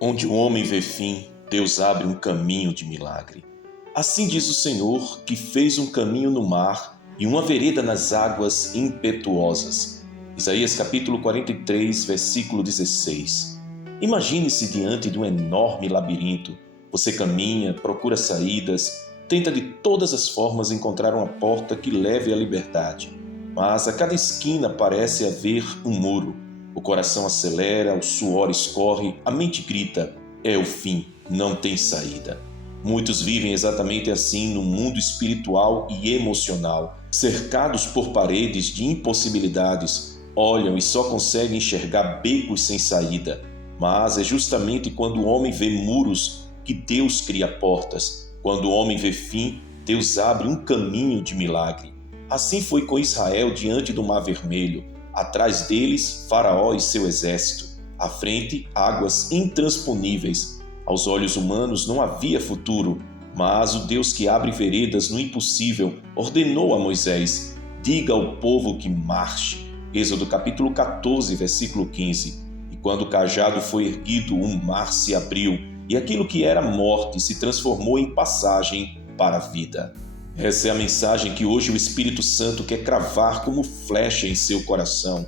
Onde o homem vê fim, Deus abre um caminho de milagre. Assim diz o Senhor, que fez um caminho no mar e uma vereda nas águas impetuosas. Isaías capítulo 43, versículo 16. Imagine-se diante de um enorme labirinto. Você caminha, procura saídas, tenta de todas as formas encontrar uma porta que leve à liberdade. Mas a cada esquina parece haver um muro. O coração acelera, o suor escorre, a mente grita: é o fim, não tem saída. Muitos vivem exatamente assim no mundo espiritual e emocional, cercados por paredes de impossibilidades, olham e só conseguem enxergar becos sem saída. Mas é justamente quando o homem vê muros que Deus cria portas. Quando o homem vê fim, Deus abre um caminho de milagre. Assim foi com Israel diante do Mar Vermelho. Atrás deles, Faraó e seu exército. À frente, águas intransponíveis. Aos olhos humanos não havia futuro, mas o Deus que abre veredas no impossível ordenou a Moisés: diga ao povo que marche. Êxodo capítulo 14, versículo 15. E quando o cajado foi erguido, o mar se abriu, e aquilo que era morte se transformou em passagem para a vida. Essa é a mensagem que hoje o Espírito Santo quer cravar como flecha em seu coração.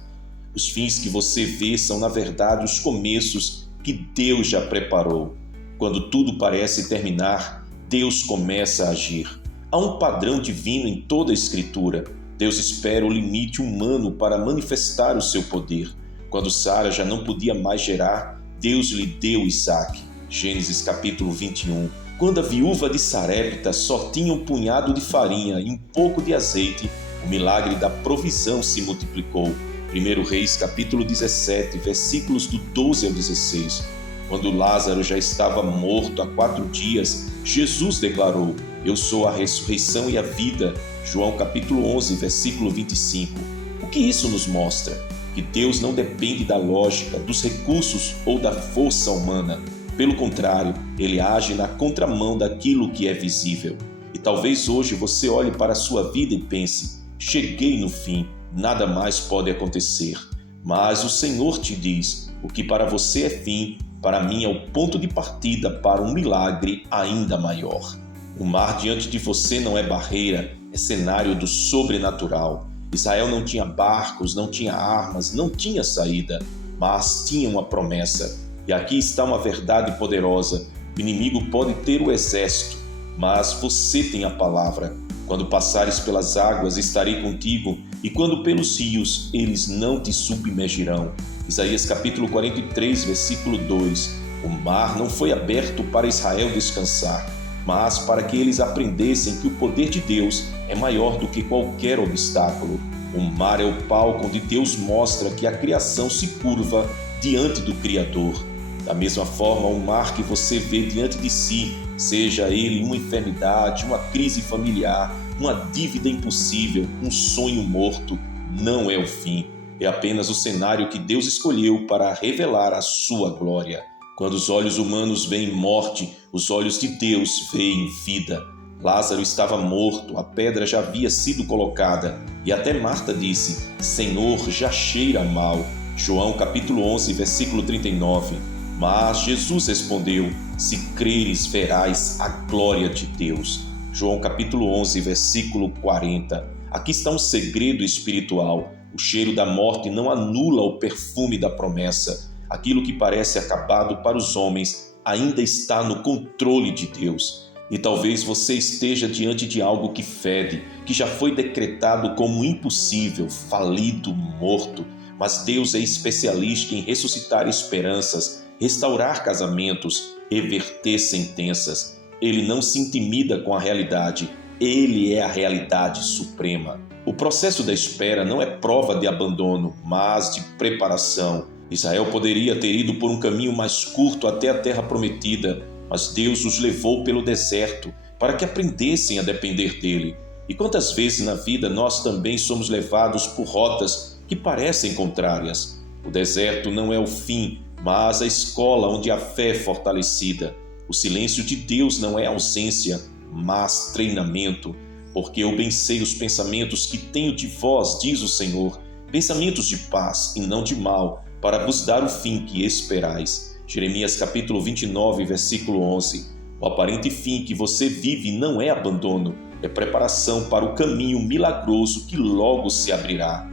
Os fins que você vê são, na verdade, os começos que Deus já preparou. Quando tudo parece terminar, Deus começa a agir. Há um padrão divino em toda a Escritura. Deus espera o limite humano para manifestar o seu poder. Quando Sara já não podia mais gerar, Deus lhe deu Isaque. Gênesis capítulo 21. Quando a viúva de Sarepta só tinha um punhado de farinha e um pouco de azeite, o milagre da provisão se multiplicou. 1 Reis capítulo 17, versículos do 12 ao 16. Quando Lázaro já estava morto há 4 dias, Jesus declarou: eu sou a ressurreição e a vida. João capítulo 11, versículo 25. O que isso nos mostra? Que Deus não depende da lógica, dos recursos ou da força humana. Pelo contrário, ele age na contramão daquilo que é visível. E talvez hoje você olhe para a sua vida e pense: cheguei no fim, nada mais pode acontecer. Mas o Senhor te diz: o que para você é fim, para mim é o ponto de partida para um milagre ainda maior. O mar diante de você não é barreira, é cenário do sobrenatural. Israel não tinha barcos, não tinha armas, não tinha saída, mas tinha uma promessa. E aqui está uma verdade poderosa: o inimigo pode ter o exército, mas você tem a palavra. Quando passares pelas águas, estarei contigo, e quando pelos rios, eles não te submergirão. Isaías capítulo 43, versículo 2. O mar não foi aberto para Israel descansar, mas para que eles aprendessem que o poder de Deus é maior do que qualquer obstáculo. O mar é o palco onde Deus mostra que a criação se curva diante do Criador. Da mesma forma, o mar que você vê diante de si, seja ele uma enfermidade, uma crise familiar, uma dívida impossível, um sonho morto, não é o fim. É apenas o cenário que Deus escolheu para revelar a sua glória. Quando os olhos humanos veem morte, os olhos de Deus veem vida. Lázaro estava morto, a pedra já havia sido colocada, e até Marta disse: Senhor, já cheira mal. João capítulo 11, versículo 39. Mas Jesus respondeu: se creres, verás a glória de Deus. João capítulo 11, versículo 40. Aqui está um segredo espiritual. O cheiro da morte não anula o perfume da promessa. Aquilo que parece acabado para os homens ainda está no controle de Deus. E talvez você esteja diante de algo que fede, que já foi decretado como impossível, falido, morto. Mas Deus é especialista em ressuscitar esperanças, restaurar casamentos, reverter sentenças. Ele não se intimida com a realidade. Ele é a realidade suprema. O processo da espera não é prova de abandono, mas de preparação. Israel poderia ter ido por um caminho mais curto até a terra prometida, mas Deus os levou pelo deserto para que aprendessem a depender dele. E quantas vezes na vida nós também somos levados por rotas que parecem contrárias? O deserto não é o fim, mas a escola onde a fé é fortalecida. O silêncio de Deus não é ausência, mas treinamento. Porque eu bem sei os pensamentos que tenho de vós, diz o Senhor, pensamentos de paz e não de mal, para vos dar o fim que esperais. Jeremias capítulo 29, versículo 11. O aparente fim que você vive não é abandono, é preparação para o caminho milagroso que logo se abrirá.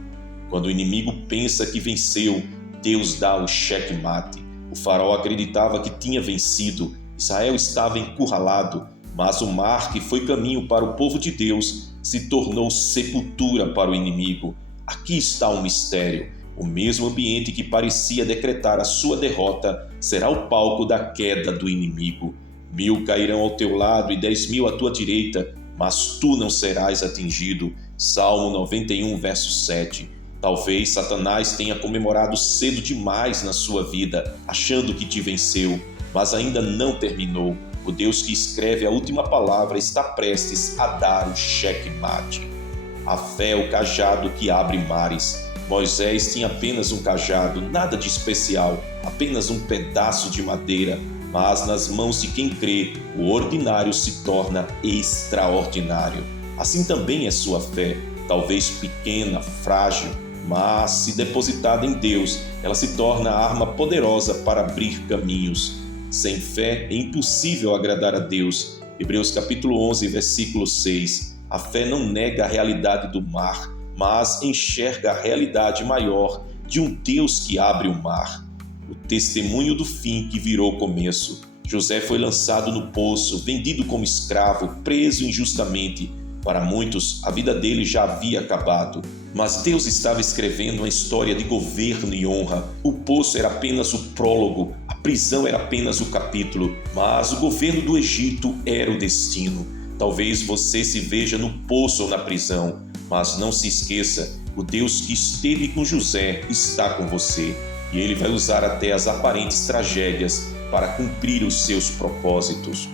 Quando o inimigo pensa que venceu, Deus dá o checkmate. O faraó acreditava que tinha vencido, Israel estava encurralado, mas o mar que foi caminho para o povo de Deus se tornou sepultura para o inimigo. Aqui está um mistério. O mesmo ambiente que parecia decretar a sua derrota será o palco da queda do inimigo. 1000 cairão ao teu lado e 10.000 à tua direita, mas tu não serás atingido. Salmo 91, verso 7. Talvez Satanás tenha comemorado cedo demais na sua vida, achando que te venceu, mas ainda não terminou. O Deus que escreve a última palavra está prestes a dar o checkmate. A fé é o cajado que abre mares. Moisés tinha apenas um cajado, nada de especial, apenas um pedaço de madeira, mas nas mãos de quem crê, o ordinário se torna extraordinário. Assim também é sua fé, talvez pequena, frágil, mas se depositada em Deus, ela se torna arma poderosa para abrir caminhos. Sem fé é impossível agradar a Deus. Hebreus capítulo 11, versículo 6. A fé não nega a realidade do mar, mas enxerga a realidade maior de um Deus que abre o mar. O testemunho do fim que virou começo. José foi lançado no poço, vendido como escravo, preso injustamente. Para muitos, a vida dele já havia acabado. Mas Deus estava escrevendo uma história de governo e honra. O poço era apenas o prólogo, a prisão era apenas o capítulo, mas o governo do Egito era o destino. Talvez você se veja no poço ou na prisão, mas não se esqueça, o Deus que esteve com José está com você, e ele vai usar até as aparentes tragédias para cumprir os seus propósitos.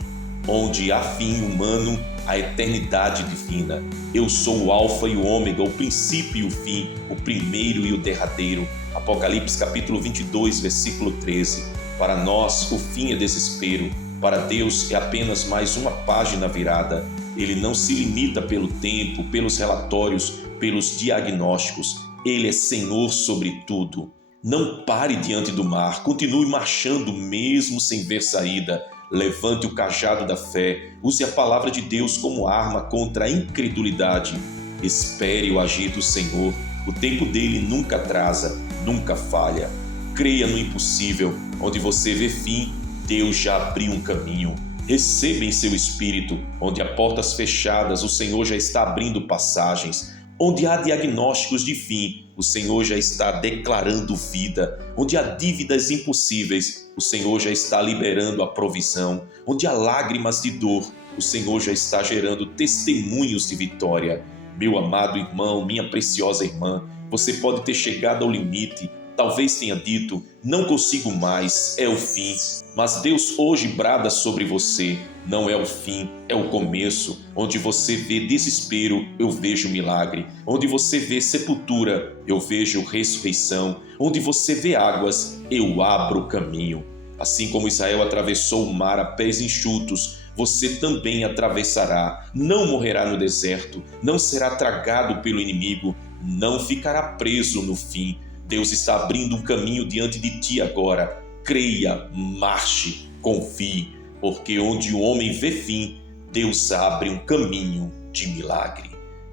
Onde há fim humano, a eternidade divina. Eu sou o alfa e o ômega, o princípio e o fim, o primeiro e o derradeiro. Apocalipse capítulo 22, versículo 13. Para nós, o fim é desespero. Para Deus é apenas mais uma página virada. Ele não se limita pelo tempo, pelos relatórios, pelos diagnósticos. Ele é Senhor sobre tudo. Não pare diante do mar, continue marchando mesmo sem ver saída. Levante o cajado da fé, use a palavra de Deus como arma contra a incredulidade. Espere o agir do Senhor, o tempo dele nunca atrasa, nunca falha. Creia no impossível, onde você vê fim, Deus já abriu um caminho. Receba em seu espírito, onde há portas fechadas, o Senhor já está abrindo passagens. Onde há diagnósticos de fim, o Senhor já está declarando vida. Onde há dívidas impossíveis, o Senhor já está liberando a provisão. Onde há lágrimas de dor, o Senhor já está gerando testemunhos de vitória. Meu amado irmão, minha preciosa irmã, você pode ter chegado ao limite, talvez tenha dito, não consigo mais, é o fim. Mas Deus hoje brada sobre você, não é o fim, é o começo. Onde você vê desespero, eu vejo milagre. Onde você vê sepultura, eu vejo ressurreição. Onde você vê águas, eu abro o caminho. Assim como Israel atravessou o mar a pés enxutos, você também atravessará. Não morrerá no deserto, não será tragado pelo inimigo, não ficará preso no fim. Deus está abrindo um caminho diante de ti agora. Creia, marche, confie, porque onde o homem vê fim, Deus abre um caminho de milagre.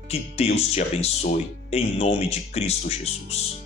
Que Deus te abençoe, em nome de Cristo Jesus.